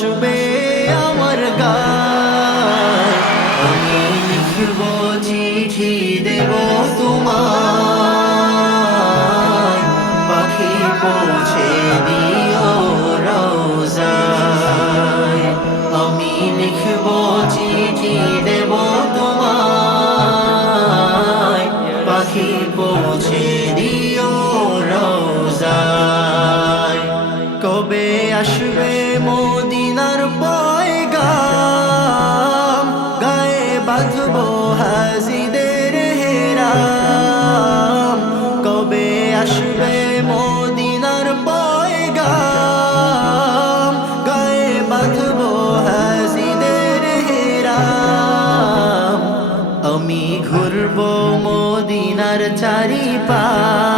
আসবে আমার গায় আমি লিখব চিঠি দেব তোমার পাখি পৌঁছে আমি লিখব চিঠি দেব পাখি কবে আসবে মদিনার পয়গাম, গায়ে বাঁধবো হাজিদের হেরাম। কবে আসবে মদিনার পয়গাম, গায়ে বাঁধবো হাজিদের হেরাম। আমি ঘুরবো মদিনার চারিপাশ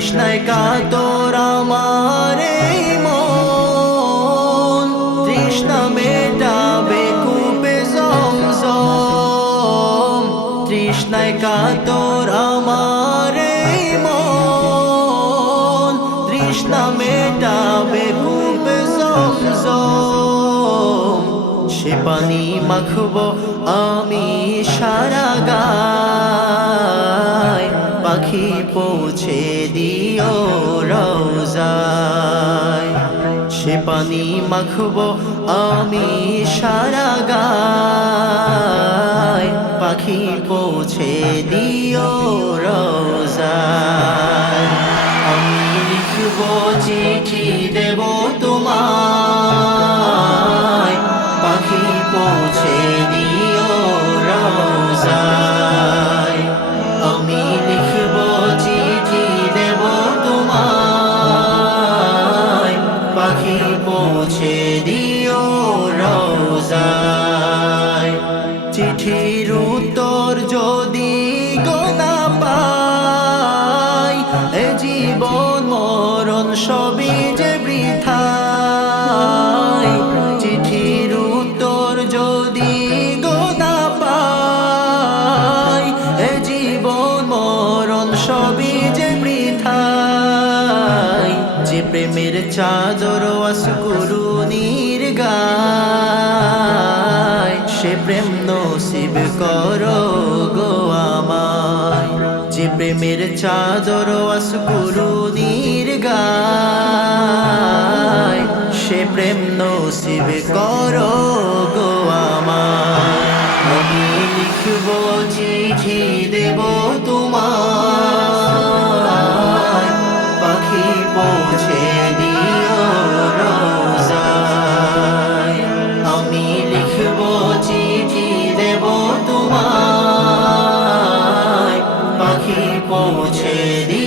তৃষ্ণায় কাতর আমার এই মন। তৃষ্ণা মেটাবে কূপে জমজম। তৃষ্ণায় কাতর আমার এই মন। তৃষ্ণা মেটাবে কূপে জমজম। সে পানি মাখব আমি সারা পাখি পৌঁছে দিও রোজা সে পানি মাখব আমি সারা গায়। পাখি পৌঁছে দিও রোজা আমি লিখব চিঠি সবই যে বৃথাই যে প্রেমের চাদর অসগুরু নির্গায় সে প্রেম নসিব করো গো আমায়। যে প্রেমের চাদর অসগুরু নির্গায় সে প্রেম নসিব করো গো আমায়। আমি লিখব চিঠি দেব তোমার পৌঁছে দিন